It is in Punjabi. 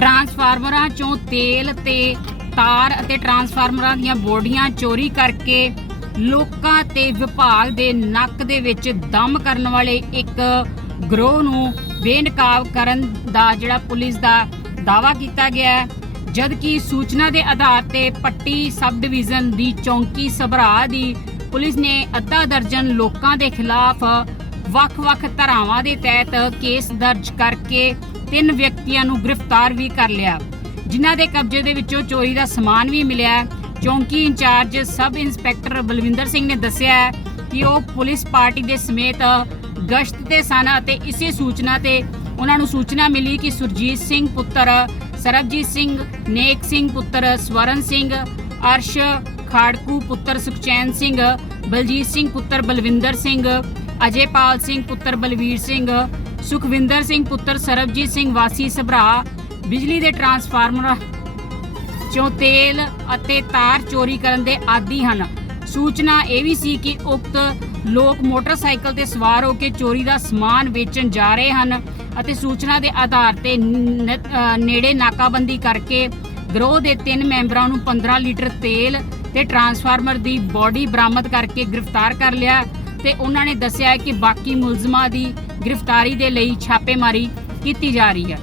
ਟਰਾਂਸਫਾਰਮਰਾਂ ਚੋਂ ਤੇਲ ਤੇ ਤਾਰ ਅਤੇ ਟਰਾਂਸਫਾਰਮਰਾਂ ਦੀਆਂ ਬੋਡੀਆਂ ਚੋਰੀ ਕਰਕੇ ਲੋਕਾਂ ਤੇ ਵਿਭਾਗ ਦੇ ਨੱਕ ਦੇ ਵਿੱਚ ਦਮ ਕਰਨ ਵਾਲੇ ਇੱਕ ਗਰੋਹ ਨੂੰ ਬੇਨਕਾਬ ਕਰਨ ਦਾ ਜਿਹੜਾ ਪੁਲਿਸ ਦਾ ਦਾਵਾ ਕੀਤਾ ਗਿਆ ਹੈ। ਜਦਕਿ ਸੂਚਨਾ ਦੇ ਆਧਾਰ ਤੇ ਪੱਟੀ ਸਬ ਡਿਵੀਜ਼ਨ ਦੀ ਚੌਂਕੀ ਸਭਰਾ ਦੀ ਪੁਲਿਸ ਨੇ ਅੱਧਾ ਦਰਜਨ ਲੋਕਾਂ ਦੇ ਖਿਲਾਫ ਵੱਖ-ਵੱਖ ਧਾਰਾਵਾਂ ਦੇ ਤਹਿਤ ਕੇਸ ਦਰਜ ਕਰਕੇ ਤਿੰਨ ਵਿਅਕਤੀਆਂ ਨੂੰ ਗ੍ਰਿਫਤਾਰ ਵੀ ਕਰ ਲਿਆ। ਜਿਨ੍ਹਾਂ ਦੇ ਕਬਜ਼ੇ ਦੇ ਵਿੱਚੋਂ ਚੋਰੀ ਦਾ ਸਮਾਨ ਵੀ ਮਿਲਿਆ ਚੌਂਕੀ incharge sub inspector Balwinder Singh ਨੇ ਦੱਸਿਆ ਕਿ ਉਹ ਪੁਲਿਸ ਪਾਰਟੀ ਦੇ ਸਮੇਤ ਗਸ਼ਤ ਤੇ ਸਨ ਅਤੇ ਇਸੇ ਸੂਚਨਾ ਤੇ ਉਹਨਾਂ ਨੂੰ ਸੂਚਨਾ ਮਿਲੀ ਕਿ ਸੁਰਜੀਤ ਸਿੰਘ ਪੁੱਤਰ, ਸਰਬਜੀਤ ਸਿੰਘ, ਨੇਕ ਸਿੰਘ ਪੁੱਤਰ, ਸਵਰਨ ਸਿੰਘ, ਅਰਸ਼ ਖਾੜਕੂ ਪੁੱਤਰ, ਸੁਖਚੈਨ ਸਿੰਘ, ਬਲਜੀਤ ਸਿੰਘ ਪੁੱਤਰ, ਬਲਵਿੰਦਰ ਸਿੰਘ ਅਜੇਪਾਲ ਸਿੰਘ ਪੁੱਤਰ ਬਲਵੀਰ ਸਿੰਘ, ਸੁਖਵਿੰਦਰ ਸਿੰਘ ਪੁੱਤਰ ਸਰਬਜੀਤ ਸਿੰਘ ਵਾਸੀ ਸਭਰਾ, ਬਿਜਲੀ ਦੇ ਟਰਾਂਸਫਾਰਮਰ ਚੋਂ ਤੇਲ ਅਤੇ ਤਾਰ ਚੋਰੀ ਕਰਨ ਦੇ ਆਦੀ ਹਨ। ਸੂਚਨਾ ਇਹ ਵੀ ਸੀ ਕਿ ਉਕਤ ਲੋਕ ਮੋਟਰਸਾਈਕਲ ਤੇ ਸਵਾਰ ਹੋ ਕੇ ਚੋਰੀ ਦਾ ਸਮਾਨ ਵੇਚਣ ਜਾ ਰਹੇ ਹਨ ਅਤੇ ਸੂਚਨਾ ਦੇ ਆਧਾਰ ਤੇ ਨੇੜੇ ਨਾਕਾਬੰਦੀ ਕਰਕੇ ਗਰੋਹ ਦੇ ਤਿੰਨ ਮੈਂਬਰਾਂ ਨੂੰ 15 ਲੀਟਰ ਤੇਲ ਤੇ ਟਰਾਂਸਫਾਰਮਰ ਦੀ ਬੋਡੀ ਬਰਾਮਦ ਕਰਕੇ ਗ੍ਰਿਫਤਾਰ ਕਰ ਲਿਆ। ਤੇ ਉਹਨਾਂ ਨੇ ਦੱਸਿਆ ਕਿ ਬਾਕੀ ਮੁਲਜ਼ਮਾਂ ਦੀ ਗ੍ਰਿਫਤਾਰੀ ਦੇ ਲਈ ਛਾਪੇਮਾਰੀ ਕੀਤੀ ਜਾ ਰਹੀ ਹੈ।